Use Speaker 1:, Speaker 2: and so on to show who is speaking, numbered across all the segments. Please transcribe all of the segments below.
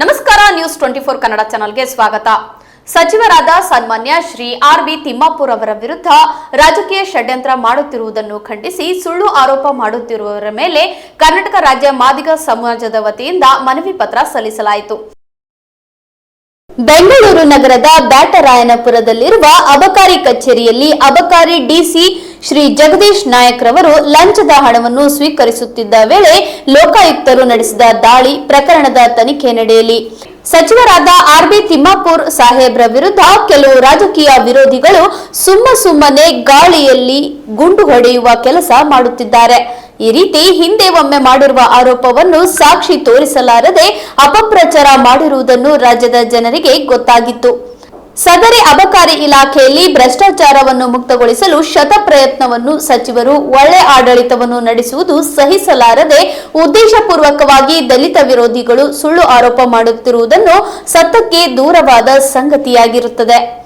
Speaker 1: ನಮಸ್ಕಾರ news twenty four Kannada ಚಾನಲ್ಗೆ ಸ್ವಾಗತ. ಸಚಿವರಾದ ಸನ್ಮಾನ್ಯ ಶ್ರೀ ಆರ್ ಬಿ ತಿಮ್ಮಾಪುರ್ ಅವರ ವಿರುದ್ಧ ರಾಜಕೀಯ ಷಡ್ಯಂತ್ರ ಮಾಡುತ್ತಿರುವುದನ್ನು ಖಂಡಿಸಿ ಸುಳ್ಳು ಆರೋಪ ಮಾಡುತ್ತಿರುವವರ ಮೇಲೆ ಕರ್ನಾಟಕ ರಾಜ್ಯ ಮಾದಿಗ ಸಮಾಜದ ವತಿಯಿಂದ ಮನವಿ ಪತ್ರ ಸಲ್ಲಿಸಲಾಯಿತು. ಬೆಂಗಳೂರು ನಗರದ ಬ್ಯಾಟರಾಯನಪುರದಲ್ಲಿರುವ ಅಬಕಾರಿ ಕಚೇರಿಯಲ್ಲಿ ಅಬಕಾರಿ ಡಿಸಿ ಶ್ರೀ ಜಗದೀಶ್ ನಾಯಕ್ ರವರು ಲಂಚದ ಹಣವನ್ನು ಸ್ವೀಕರಿಸುತ್ತಿದ್ದ ವೇಳೆ ಲೋಕಾಯುಕ್ತರು ನಡೆಸಿದ ದಾಳಿ ಪ್ರಕರಣದ ತನಿಖೆ ನಡೆಯಲಿ. ಸಚಿವರಾದ ಆರ್ ಬಿ ತಿಮ್ಮಾಪುರ್ ಸಾಹೇಬ್ರ ವಿರುದ್ಧ ಕೆಲವು ರಾಜಕೀಯ ವಿರೋಧಿಗಳು ಸುಮ್ಮ ಸುಮ್ಮನೆ ಗಾಳಿಯಲ್ಲಿ ಗುಂಡು ಹೊಡೆಯುವ ಕೆಲಸ ಮಾಡುತ್ತಿದ್ದಾರೆ. ಈ ರೀತಿ ಹಿಂದೆ ಒಮ್ಮೆ ಮಾಡಿರುವ ಆರೋಪವನ್ನು ಸಾಕ್ಷಿ ತೋರಿಸಲಾರದೆ ಅಪಪ್ರಚಾರ ಮಾಡಿರುವುದನ್ನು ರಾಜ್ಯದ ಜನರಿಗೆ ಗೊತ್ತಾಗಿತ್ತು. ಸದರಿ ಅಬಕಾರಿ ಇಲಾಖೆಯಲ್ಲಿ ಭ್ರಷ್ಟಾಚಾರವನ್ನು ಮುಕ್ತಗೊಳಿಸಲು ಶತ ಪ್ರಯತ್ನವನ್ನು ಸಚಿವರು ಒಳ್ಳೆ ಆಡಳಿತವನ್ನು ನಡೆಸುವುದು ಸಹಿಸಲಾರದೆ ಉದ್ದೇಶಪೂರ್ವಕವಾಗಿ ದಲಿತ ವಿರೋಧಿಗಳು ಸುಳ್ಳು ಆರೋಪ ಮಾಡುತ್ತಿರುವುದನ್ನು ಸತ್ತಕ್ಕೆ ದೂರವಾದ ಸಂಗತಿಯಾಗಿರುತ್ತದೆ.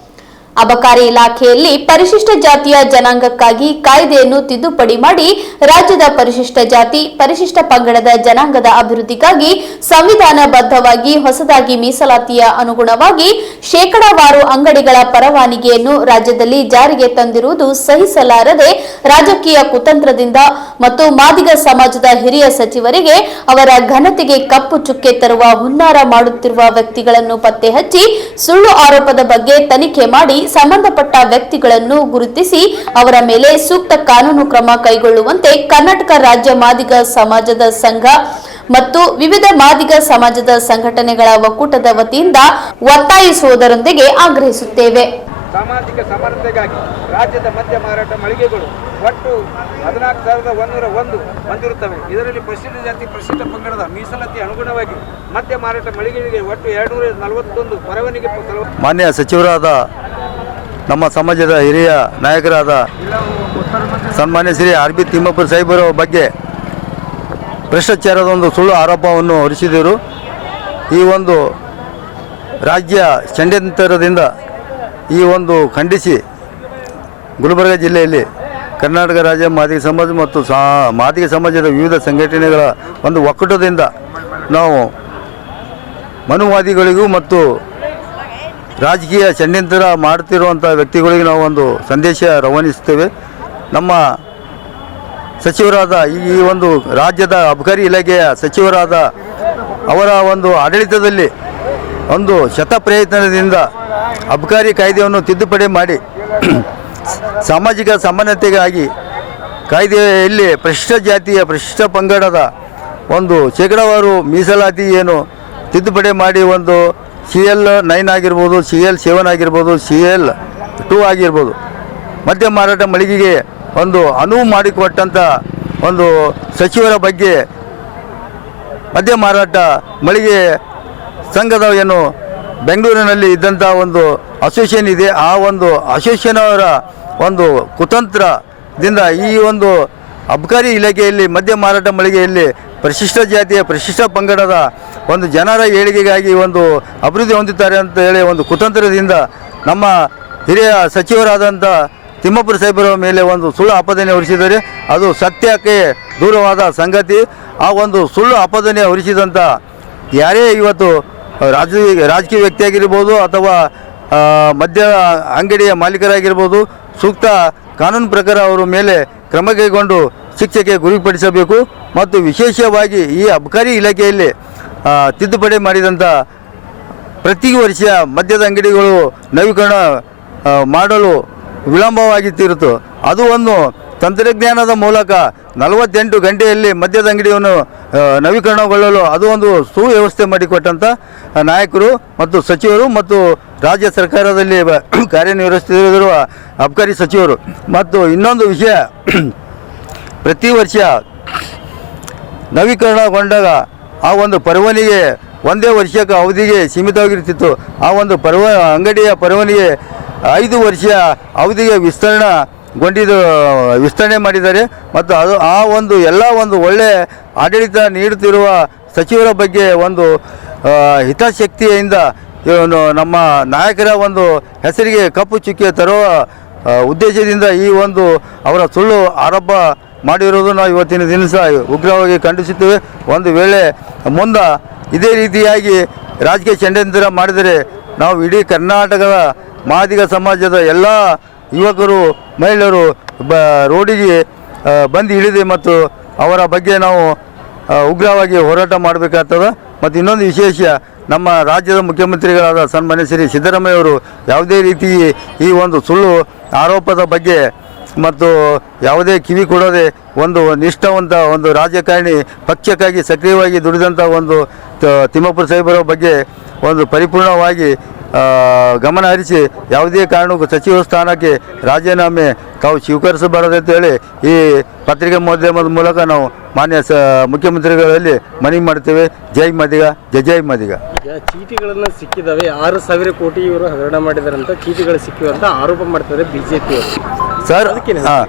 Speaker 1: ಅಬಕಾರಿ ಇಲಾಖೆಯಲ್ಲಿ ಪರಿಶಿಷ್ಟ ಜಾತಿಯ ಜನಾಂಗಕ್ಕಾಗಿ ಕಾಯ್ದೆಯನ್ನು ತಿದ್ದುಪಡಿ ಮಾಡಿ ರಾಜ್ಯದ ಪರಿಶಿಷ್ಟ ಜಾತಿ, ಪರಿಶಿಷ್ಟ ಪಂಗಡದ ಜನಾಂಗದ ಅಭಿವೃದ್ಧಿಗಾಗಿ ಸಂವಿಧಾನಬದ್ಧವಾಗಿ ಹೊಸದಾಗಿ ಮೀಸಲಾತಿಯ ಅನುಗುಣವಾಗಿ ಶೇಕಡಾವಾರು ಅಂಗಡಿಗಳ ಪರವಾನಗಿಯನ್ನು ರಾಜ್ಯದಲ್ಲಿ ಜಾರಿಗೆ ತಂದಿರುವುದು ಸಹಿಸಲಾರದೆ ರಾಜಕೀಯ ಕುತಂತ್ರದಿಂದ ಮತ್ತು ಮಾದಿಗ ಸಮಾಜದ ಹಿರಿಯ ಸಚಿವರಿಗೆ ಅವರ ಘನತೆಗೆ ಕಪ್ಪು ಚುಕ್ಕೆ ತರುವ ಹುನ್ನಾರ ಮಾಡುತ್ತಿರುವ ವ್ಯಕ್ತಿಗಳನ್ನು ಪತ್ತೆ ಹಚ್ಚಿ ಸುಳ್ಳು ಆರೋಪದ ಬಗ್ಗೆ ತನಿಖೆ ಮಾಡಿ ಸಂಬಂಧಪಟ್ಟ ವ್ಯಕ್ತಿಗಳನ್ನು ಗುರುತಿಸಿ ಅವರ ಮೇಲೆ ಸೂಕ್ತ ಕಾನೂನು ಕ್ರಮ ಕೈಗೊಳ್ಳುವಂತೆ ಕರ್ನಾಟಕ ರಾಜ್ಯ ಮಾದಿಗ ಸಮಾಜದ ಸಂಘ ಮತ್ತು ವಿವಿಧ ಮಾದಿಗ ಸಮಾಜದ ಸಂಘಟನೆಗಳ ಒಕ್ಕೂಟದ ವತಿಯಿಂದ ಒತ್ತಾಯಿಸುವುದರೊಂದಿಗೆ ಆಗ್ರಹಿಸುತ್ತೇವೆ.
Speaker 2: ಸಾಮಾಜಿಕ ಸಮರತೆಗಾಗಿ ರಾಜ್ಯದ ಮದ್ಯ ಮಾರಾಟ ಮಳಿಗೆಗಳು ಒಟ್ಟು ಹದಿನಾಲ್ಕು ಸಾವಿರದ ಒಂದೂರ ಒಂದು ಹೊಂದಿರುತ್ತವೆ ಇದರಲ್ಲಿ ಪರಿಶಿಷ್ಟ ಜಾತಿ ಪರಿಶಿಷ್ಟ ಪಂಗಡದ ಮೀಸಲಾತಿ ಅನುಗುಣವಾಗಿ ಮದ್ಯ ಮಾರಾಟ ಮಳಿಗೆಗಳಿಗೆ ಒಟ್ಟು ಎರಡುನೂರ ನಲವತ್ತೊಂದು ಪರವಾನಿಗೆ
Speaker 3: ಮಾನ್ಯ ಸಚಿವರಾದ ನಮ್ಮ ಸಮಾಜದ ಹಿರಿಯ ನಾಯಕರಾದ ಸನ್ಮಾನ್ಯ ಶ್ರೀ ಆರ್ ಬಿ ತಿಮ್ಮಪ್ಪರ ಸಾಹೇಬರ ಬಗ್ಗೆ ಭ್ರಷ್ಟಾಚಾರದ ಒಂದು ಸುಳ್ಳು ಆರೋಪವನ್ನು ಹೊರಿಸಿದರು. ಈ ಒಂದು ರಾಜ್ಯ ಷಂಡ್ಯಂತರದಿಂದ ಈ ಒಂದು ಖಂಡಿಸಿ ಗುಲ್ಬರ್ಗ ಜಿಲ್ಲೆಯಲ್ಲಿ ಕರ್ನಾಟಕ ರಾಜ್ಯ ಮಾದಿಗ ಸಮಾಜ ಮತ್ತು ಸಾ ಮಾದಿಗ ಸಮಾಜದ ವಿವಿಧ ಸಂಘಟನೆಗಳ ಒಂದು ಒಕ್ಕೂಟದಿಂದ ನಾವು ಮನುವಾದಿಗಳಿಗೂ ಮತ್ತು ರಾಜಕೀಯ ಷಡ್ಯಂತರ ಮಾಡ್ತಿರುವಂಥ ವ್ಯಕ್ತಿಗಳಿಗೆ ನಾವು ಒಂದು ಸಂದೇಶ ರವಾನಿಸುತ್ತೇವೆ. ನಮ್ಮ ಸಚಿವರಾದ ಈ ಈ ಒಂದು ರಾಜ್ಯದ ಅಬಕಾರಿ ಇಲಾಖೆಯ ಸಚಿವರಾದ ಅವರ ಒಂದು ಆಡಳಿತದಲ್ಲಿ ಒಂದು ಶತ ಪ್ರಯತ್ನದಿಂದ ಅಬಕಾರಿ ಕಾಯ್ದೆಯನ್ನು ತಿದ್ದುಪಡಿ ಮಾಡಿ ಸಾಮಾಜಿಕ ಸಮಾನತೆಗಾಗಿ ಕಾಯ್ದೆಯಲ್ಲಿ ಪರಿಶಿಷ್ಟ ಜಾತಿಯ ಪರಿಶಿಷ್ಟ ಪಂಗಡದ ಒಂದು ಶೇಕಡಾವಾರು ಮೀಸಲಾತಿ ಏನು ತಿದ್ದುಪಡಿ ಮಾಡಿ ಒಂದು ಸಿ ಎಲ್ ನೈನ್ ಆಗಿರ್ಬೋದು ಸಿ ಎಲ್ ಸೆವೆನ್ ಆಗಿರ್ಬೋದು ಸಿ ಎಲ್ ಟೂ ಆಗಿರ್ಬೋದು. ಮದ್ಯ ಮಾರಾಟ ಮಳಿಗೆಗೆ ಒಂದು ಅನುವು ಮಾಡಿಕೊಟ್ಟಂಥ ಒಂದು ಸಚಿವರ ಬಗ್ಗೆ ಮದ್ಯ ಮಾರಾಟ ಮಳಿಗೆ ಸಂಘದ ಏನು ಬೆಂಗಳೂರಿನಲ್ಲಿ ಇದ್ದಂಥ ಒಂದು ಅಸೋಸಿಯೇಷನ್ ಇದೆ. ಆ ಒಂದು ಅಸೋಸಿಯೇಷನ್ ಅವರ ಒಂದು ಕುತಂತ್ರದಿಂದ ಈ ಒಂದು ಅಬ್ಕಾರಿ ಇಲಾಖೆಯಲ್ಲಿ ಮದ್ಯ ಮಾರಾಟ ಮಳಿಗೆಯಲ್ಲಿ ಪರಿಶಿಷ್ಟ ಜಾತಿಯ, ಪರಿಶಿಷ್ಟ ಪಂಗಡದ ಒಂದು ಜನರ ಏಳಿಗೆಗಾಗಿ ಒಂದು ಅಭಿವೃದ್ಧಿ ಹೊಂದುತ್ತಾರೆ ಅಂತ ಹೇಳಿ ಒಂದು ಕುತಂತ್ರದಿಂದ ನಮ್ಮ ಹಿರಿಯ ಸಚಿವರಾದಂಥ ತಿಮ್ಮಪ್ಪರ ಸಾಹೇಬರ ಮೇಲೆ ಒಂದು ಸುಳ್ಳು ಆಪಾದನೆ ಹೊರಿಸಿದರೆ ಅದು ಸತ್ಯಕ್ಕೆ ದೂರವಾದ ಸಂಗತಿ. ಆ ಒಂದು ಸುಳ್ಳು ಆಪಾದನೆ ಹೊರಿಸಿದಂಥ ಯಾರೇ ಇವತ್ತು ರಾಜಕೀಯ ರಾಜಕೀಯ ವ್ಯಕ್ತಿಯಾಗಿರ್ಬೋದು ಅಥವಾ ಮದ್ಯ ಅಂಗಡಿಯ ಮಾಲೀಕರಾಗಿರ್ಬೋದು, ಸೂಕ್ತ ಕಾನೂನು ಪ್ರಕಾರ ಅವರ ಮೇಲೆ ಕ್ರಮ ಕೈಗೊಂಡು ಶಿಕ್ಷೆಗೆ ಗುರಿಪಡಿಸಬೇಕು ಮತ್ತು ವಿಶೇಷವಾಗಿ ಈ ಅಬಕಾರಿ ಇಲಾಖೆಯಲ್ಲಿ ತಿದ್ದುಪಡಿ ಮಾಡಿದಂಥ ಪ್ರತಿ ವರ್ಷ ಮದ್ಯದ ಅಂಗಡಿಗಳು ನವೀಕರಣ ಮಾಡಲು ವಿಳಂಬವಾಗಿತ್ತಿರುತ್ತು ಅದು ಒಂದು ತಂತ್ರಜ್ಞಾನದ ಮೂಲಕ ನಲವತ್ತೆಂಟು ಗಂಟೆಯಲ್ಲಿ ಮದ್ಯದ ಅಂಗಡಿಯನ್ನು ನವೀಕರಣಗೊಳ್ಳಲು ಅದು ಒಂದು ಸುವ್ಯವಸ್ಥೆ ಮಾಡಿಕೊಟ್ಟಂಥ ನಾಯಕರು ಮತ್ತು ಸಚಿವರು ಮತ್ತು ರಾಜ್ಯ ಸರ್ಕಾರದಲ್ಲಿ ಕಾರ್ಯನಿರ್ವಹಿಸುತ್ತಿರುವ ಅಬ್ಕಾರಿ ಸಚಿವರು. ಮತ್ತು ಇನ್ನೊಂದು ವಿಷಯ ಪ್ರತಿ ವರ್ಷ ನವೀಕರಣಗೊಂಡಾಗ ಆ ಒಂದು ಪರವಾನಿಗೆ ಒಂದೇ ವರ್ಷಕ್ಕೆ ಅವಧಿಗೆ ಸೀಮಿತವಾಗಿರ್ತಿತ್ತು ಆ ಒಂದು ಪರ್ವ ಅಂಗಡಿಯ ಪರವಾನಿಗೆ ಐದು ವರ್ಷ ಅವಧಿಗೆ ವಿಸ್ತರಣೆಗೊಂಡಿದ್ದು, ವಿಸ್ತರಣೆ ಮಾಡಿದ್ದಾರೆ. ಮತ್ತು ಅದು ಆ ಒಂದು ಎಲ್ಲ ಒಂದು ಒಳ್ಳೆ ಆಡಳಿತ ನೀಡುತ್ತಿರುವ ಸಚಿವರ ಬಗ್ಗೆ ಒಂದು ಹಿತಾಶಕ್ತಿಯಿಂದ ಹಿತಾಸಕ್ತಿಯಿಂದ ನಮ್ಮ ನಾಯಕರ ಒಂದು ಹೆಸರಿಗೆ ಕಪ್ಪು ಚುಕ್ಕೆ ತರುವ ಉದ್ದೇಶದಿಂದ ಈ ಒಂದು ಅವರ ಸುಳ್ಳು ಆರೋಪ ಮಾಡಿರೋದು ನಾವು ಇವತ್ತಿನ ದಿನ ಸಹ ಉಗ್ರವಾಗಿ ಖಂಡಿಸುತ್ತೇವೆ. ಒಂದು ವೇಳೆ ಮುಂದೆ ಇದೇ ರೀತಿಯಾಗಿ ರಾಜಕೀಯ ಚಂಡಂತರ ಮಾಡಿದರೆ ನಾವು ಇಡೀ ಕರ್ನಾಟಕದ ಮಾದಿಗ ಸಮಾಜದ ಎಲ್ಲ ಯುವಕರು, ಮಹಿಳೆಯರು ಬ, ರೋಡಿಗೆ ಬಂದು ಇಳಿದೆ ಮತ್ತು ಅವರ ಬಗ್ಗೆ ನಾವು ಉಗ್ರವಾಗಿ ಹೋರಾಟ ಮಾಡಬೇಕಾಗ್ತದೆ. ಮತ್ತು ಇನ್ನೊಂದು ವಿಶೇಷ, ನಮ್ಮ ರಾಜ್ಯದ ಮುಖ್ಯಮಂತ್ರಿಗಳಾದ ಸನ್ಮಾನ್ಯ ಶ್ರೀ ಸಿದ್ದರಾಮಯ್ಯವರು ಯಾವುದೇ ರೀತಿ ಈ ಒಂದು ಸುಳ್ಳು ಆರೋಪದ ಬಗ್ಗೆ ಮತ್ತು ಯಾವುದೇ ಕಿವಿ ಕೊಡದೆ ಒಂದು ನಿಷ್ಠಾವಂತ ಒಂದು ರಾಜಕಾರಣಿ, ಪಕ್ಷಕ್ಕಾಗಿ ಸಕ್ರಿಯವಾಗಿ ದುಡಿದಂಥ ಒಂದು ತ- ತಿಮ್ಮಪ್ಪರ ಸಾಹೇಬರ ಬಗ್ಗೆ ಒಂದು ಪರಿಪೂರ್ಣವಾಗಿ ಗಮನ ಹರಿಸಿ ಯಾವುದೇ ಕಾರಣಕ್ಕೂ ಸಚಿವ ಸ್ಥಾನಕ್ಕೆ ರಾಜೀನಾಮೆ ತಾವು ಸ್ವೀಕರಿಸಬಾರದು ಅಂತೇಳಿ ಈ ಪತ್ರಿಕೆ ಮಾಧ್ಯಮದ ಮೂಲಕ ನಾವು ಮಾನ್ಯ ಸ ಮುಖ್ಯಮಂತ್ರಿಗಳಲ್ಲಿ ಮನವಿ ಮಾಡ್ತೇವೆ. ಜೈ ಮದಿಗ ಜೈ ಜೈ ಮದಿಗ.
Speaker 4: ಚೀಟಿಗಳನ್ನು ಸಿಕ್ಕಿದ್ದಾವೆ ಸಿಕ್ಕಿದಾವೆ. ಆರು ಸಾವಿರ ಕೋಟಿ ಇವರು ಹಗರಣ ಮಾಡಿದಾರಂತ ಚೀಟಿಗಳು ಸಿಕ್ಕಿವೆ ಅಂತ ಆರೋಪ ಮಾಡ್ತಾರೆ ಬಿಜೆಪಿ
Speaker 3: ಸರ್ ಹಾಂ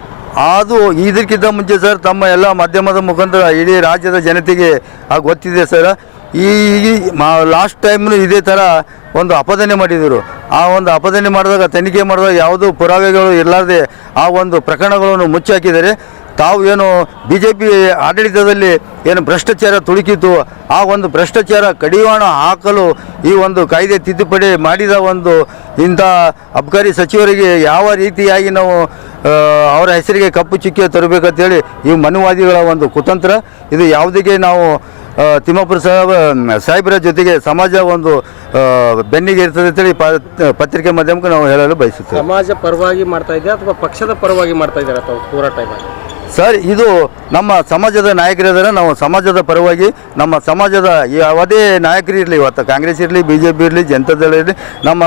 Speaker 3: ಅದು ಇದಕ್ಕಿಂತ ಮುಂಚೆ ಸರ್ ತಮ್ಮ ಎಲ್ಲ ಮಾಧ್ಯಮದ ಮುಖಾಂತರ ಇಡೀ ರಾಜ್ಯದ ಜನತೆಗೆ ಆಗ ಗೊತ್ತಿದೆ ಸರ್. ಈ ಲಾಸ್ಟ್ ಟೈಮ್ನು ಇದೇ ಥರ ಒಂದು ಅಪದನೆ ಮಾಡಿದರು. ಆ ಒಂದು ಅಪದನೆ ಮಾಡಿದಾಗ, ತನಿಖೆ ಮಾಡಿದಾಗ ಯಾವುದೂ ಪುರಾವೆಗಳು ಇರಲಾರ್ದೆ ಆ ಒಂದು ಪ್ರಕರಣಗಳನ್ನು ಮುಚ್ಚಾಕಿದರೆ ತಾವು ಏನು ಬಿ ಜೆ ಪಿ ಆಡಳಿತದಲ್ಲಿ ಏನು ಭ್ರಷ್ಟಾಚಾರ ತುಳುಕಿತು ಆ ಒಂದು ಭ್ರಷ್ಟಾಚಾರ ಕಡಿವಾಣ ಹಾಕಲು ಈ ಒಂದು ಕಾಯ್ದೆ ತಿದ್ದುಪಡಿ ಮಾಡಿದ ಒಂದು ಇಂಥ ಅಬ್ಕಾರಿ ಸಚಿವರಿಗೆ ಯಾವ ರೀತಿಯಾಗಿ ನಾವು ಅವರ ಹೆಸರಿಗೆ ಕಪ್ಪು ಚುಕ್ಕೆ ತರಬೇಕಂತೇಳಿ ಈ ಮನುವಾದಿಗಳ ಒಂದು ಕುತಂತ್ರ. ಇದು ಯಾವುದಕ್ಕೆ ನಾವು ತಿಮ್ಮಾಪುರ ಸಾಹೇಬ ಸಾಹೇಬರ ಜೊತೆಗೆ ಸಮಾಜ ಒಂದು ಬೆನ್ನಿಗೆ ಇರ್ತದೆ ಅಂತೇಳಿ ಪತ್ರಿಕೆ ಮಾಧ್ಯಮಕ್ಕೆ ನಾವು ಹೇಳಲು ಬಯಸುತ್ತೇವೆ.
Speaker 4: ಸಮಾಜ ಪರವಾಗಿ ಮಾಡ್ತಾ ಅಥವಾ ಪಕ್ಷದ ಪರವಾಗಿ ಮಾಡ್ತಾ ಇದ್ದಾರೆ ಅಥವಾ ಹೋರಾಟ
Speaker 3: ಸರ್, ಇದು ನಮ್ಮ ಸಮಾಜದ ನಾಯಕರಿದ್ದಾರೆ ನಾವು ಸಮಾಜದ ಪರವಾಗಿ ನಮ್ಮ ಸಮಾಜದ ಯಾವುದೇ ನಾಯಕರು ಇರಲಿ, ಇವತ್ತು ಕಾಂಗ್ರೆಸ್ ಇರಲಿ ಬಿ ಜೆ ಪಿ ಇರಲಿ, ಜನತಾದಳ ಇರಲಿ, ನಮ್ಮ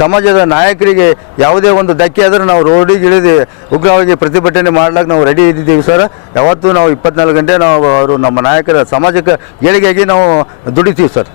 Speaker 3: ಸಮಾಜದ ನಾಯಕರಿಗೆ ಯಾವುದೇ ಒಂದು ಧಕ್ಕೆ ಆದರೂ ನಾವು ರೋಡಿಗೆ ಇಳಿದು ಉಗ್ರವಾಗಿ ಪ್ರತಿಭಟನೆ ಮಾಡ್ಲಾಕ ನಾವು ರೆಡಿ ಇದ್ದಿದ್ದೀವಿ ಸರ್. ಯಾವತ್ತೂ ನಾವು ಇಪ್ಪತ್ನಾಲ್ಕು ಗಂಟೆ ನಾವು ಅವರು ನಮ್ಮ ನಾಯಕರ ಸಮಾಜಕ್ಕೆ ಏಳಿಗೆಯಾಗಿ ನಾವು ದುಡಿತೀವಿ ಸರ್.